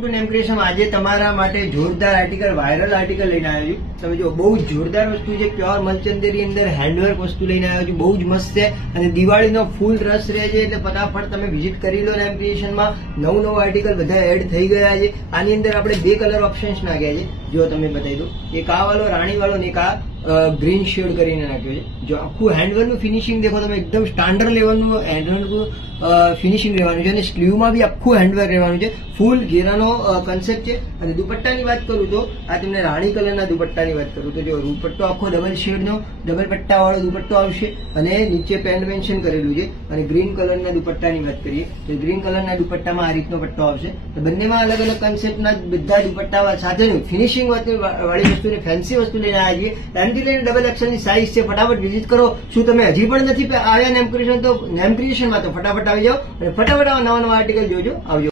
Two name creation. આજે તમારા માટે જોરદાર આર્ટિકલ, વાયરલ આર્ટિકલ લઈને આવ્યો છું. તમે જો બહુ જ જોરદાર વસ્તુ છે, પ્યોર મલચંદેરી અંદર હેન્ડવર્ક વસ્તુ લઈને આવ્યો છું. બહુ જ મસ્ત છે અને દિવાળીનો ફૂલ રસ રહે છે, એટલે ફટાફટ તમે વિઝિટ કરી લો નેમ ક્રિએશનમાં. નવું આર્ટિકલ બધા એડ થઈ ગયા છે. આની અંદર આપણે 2 કલર ઓપ્શન્સ નાખ્યા છે. જો તમને બતાવી દઉં, એક આ વાળો રાણી વાળો ને એક આ ગ્રીન શેડ કરીને નાખ્યો છે. જો આખું હેન્ડવર્કનું ફિનિશિંગ દેખો તમે, એકદમ સ્ટાન્ડર્ડ લેવલનું હેન્ડવર્કનું ફિનિશિંગ રહેવાનું છે અને સ્લીવમાં બી આખું હેન્ડવર્ક રહેવાનું છે. ફૂલ ઘેરાનો કન્સેપ્ટ છે. અને દુપટ્ટાની વાત કરું તો આ તમને રાણી કલરના દુપટ્ટાની વાત કરું તો જો દુપટ્ટો આખો ડબલ શેડનો ડબલ પટ્ટા વાળો દુપટ્ટો આવશે અને નીચે પેન્ટ મેન્શન કરેલું છે. અને ગ્રીન કલરના દુપટ્ટાની વાત કરીએ તો ગ્રીન કલરના દુપટ્ટામાં આ રીતનો પટ્ટો આવશે. તો બંનેમાં અલગ અલગ કન્સેપ્ટના બધા દુપટ્ટા સાથેનું ફિનિશિંગ વાળી વસ્તુ, ફેન્સી વસ્તુ લઈને આવ્યા છીએ. નાનથી લઈને ડબલ એક્સેલની સાઇઝ છે. ફટાફટ વિઝિટ કરો. શું તમે હજી પણ નથી આવ્યા નેમ ક્રિએશન? તો નેમ ક્રિએશનમાં તો ફટાફટ આવી જાઓ અને ફટાફટ નવા આર્ટિકલ જોજો. આવજો.